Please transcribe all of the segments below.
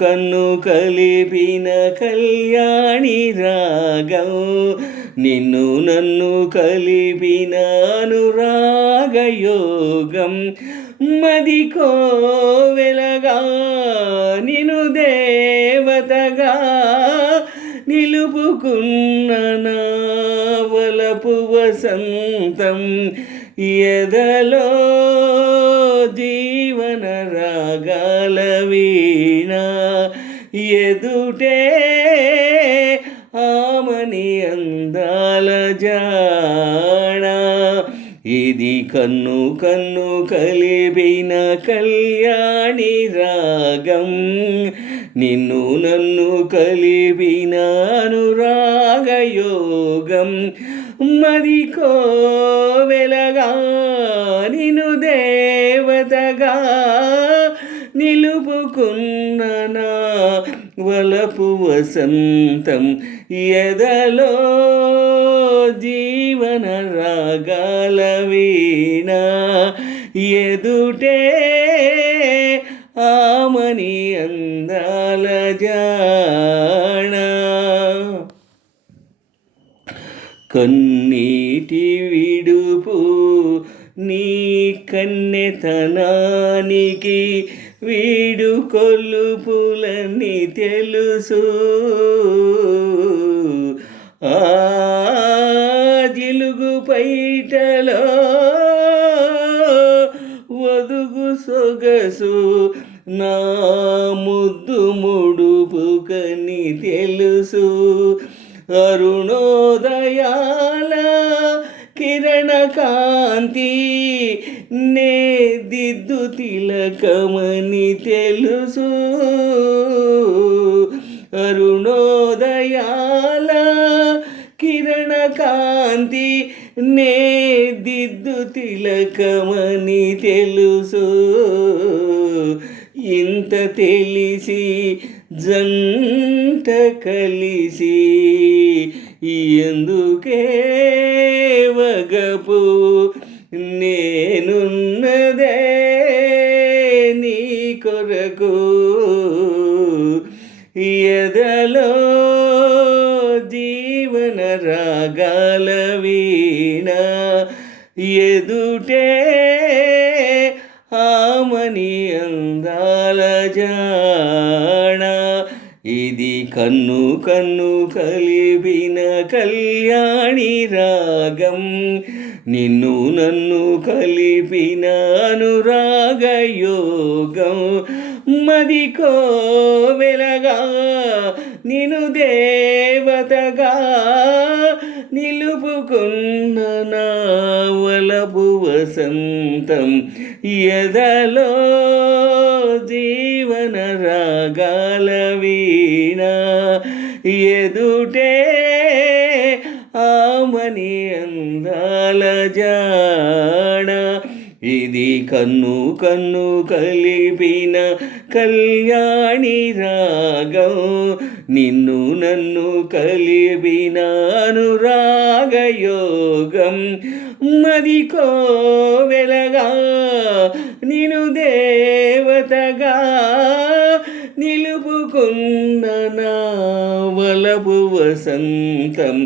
కన్ను కలిపిన కళ్యాణి రాగం, నిన్ను నన్ను కలిపిన అనురాగయోగం. మది కోవెలగా నిను దేవతగా నిలుపుకున్న నా వలపు వసంతం, ఎదలో జీవన రాగాల వీణ, ఎదుటే ఆమని అందాల జాణ. ఇది కన్ను కన్ను కలిపిన కళ్యాణి రాగం, నిన్ను నన్ను కలిపిన అనురాగయోగం. మది కోవెలగా నిను దేవతగా నిలుపుకున్న నా వలపు వసంతం, ఎదలో జీవన రాగాల వీణ, ఎదుటే ఆమని అందాల జాణ. కన్నీటి విడుపు నీ కన్నెతనానికి వీడుకొలుపులని తెలుసు. ఆ జిలుగు పైటలో వదుగు సొగసు నా ముద్దు ముడుపు కని తెలుసు. అరుణోదయాల కిరణ కాంతి నే దిద్దు తిలకమని తెలుసు. అరుణోదయాల కిరణ కాంతి నే దిద్దు తిలకమని తెలుసు. ఇంత తెలిసి జంట కలిసి ఎందుకే వగపు, నేనున్నదే నీ కొరకు, ఎదలో జీవన రాగాల వీణ, ఎదుటే ఆమని అందాల జాణ. ఇది కన్ను కన్ను కలిపిన కళ్యాణి రాగం, నిన్ను నన్ను కలిపిన అనురాగయోగం. మది కోవెలగా నిను దేవతగా నిలుపుకున్న నా వలపు వసంతం, ఎదలో జీవన రాగాల వీణ, ఎదుటే ఆమని అందాల జాణ. ఇది కన్ను కన్ను కలిపిన కళ్యాణి రాగం, నిన్ను నన్ను కలిపిన అనురాగయోగం. మది కోవెలగా నిను దేవతగా నిలుపుకున్న నా వలపు వసంతం,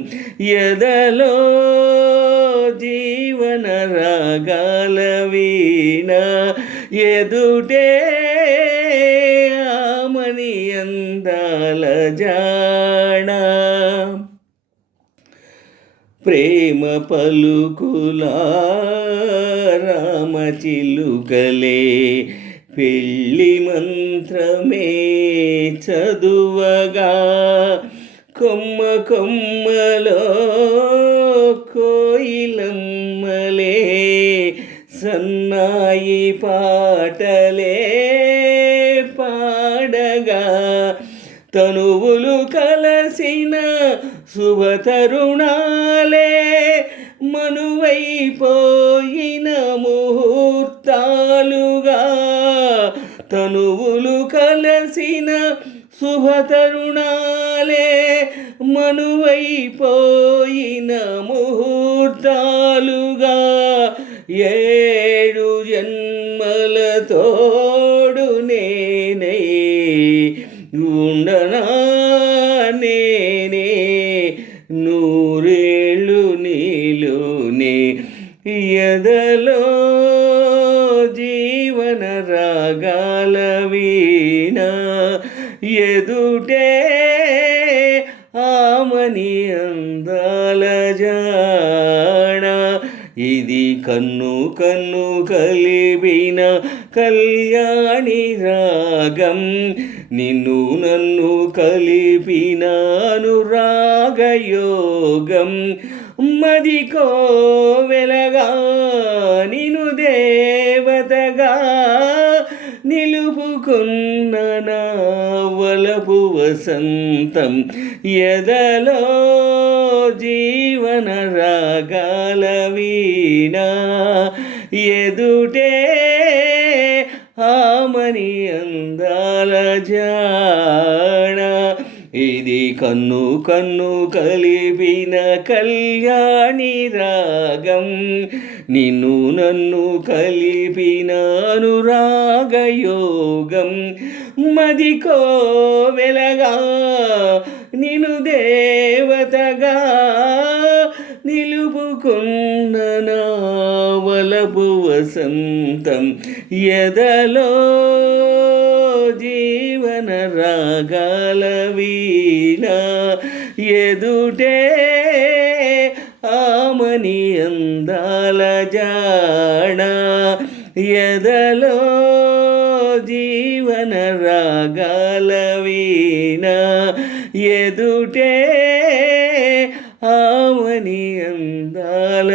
ఎదలో జీవన రాగాల వీణ, ఎదుటే ఆమని అందాల జాణ. ప్రేమ పలుకులా రామచిలుకలే పెళ్ళి మంత్రమే చదువగా, కొమ్మ కొమ్మలో కోయిలమ్మలే సన్నాయి పాటలే పాడగా, తనువులు కలసిన శుభతరుణాలే మనువైపోయిన ముహూర్తాలుగా, తనువులు కలసిన శుభతరుణాలే మనువైపోయిన ముహూర్తాలుగా, ఏడు జన్మల తోడు నేనై ఉండనా నేనే నూరేళ్ళు నీలోనే ఎదలో జీవన రాగాల వీణ ఎదుటే ఆమని అందాల జాణ ఇది కన్ను కన్ను కలిపిన కళ్యాణి రాగం నిన్ను నన్ను కలిపిన అనురాగయోగం మదికో వెలగా నిను దేవతగా నిలుపుకున్న నా వలపు వసంతం ఎదలో జీవన రాగాల వీణ ఎదుటే ఆమని అందాల జాణ ఇది కన్ను కన్ను కలిపిన కళ్యాణి రాగం నిన్ను నన్ను కలిపిన అనురాగయోగం మదికో వెలగా నిను దేవతగా నిలుపుకున్న నా వలపు వసంతం ఎదలో జీవన రాగాల వీణ ఎదుటే ఆమని అందాల జాణ ఎదలో జీవన రాగాల వీణ ఎదుటే ఆమని అందాల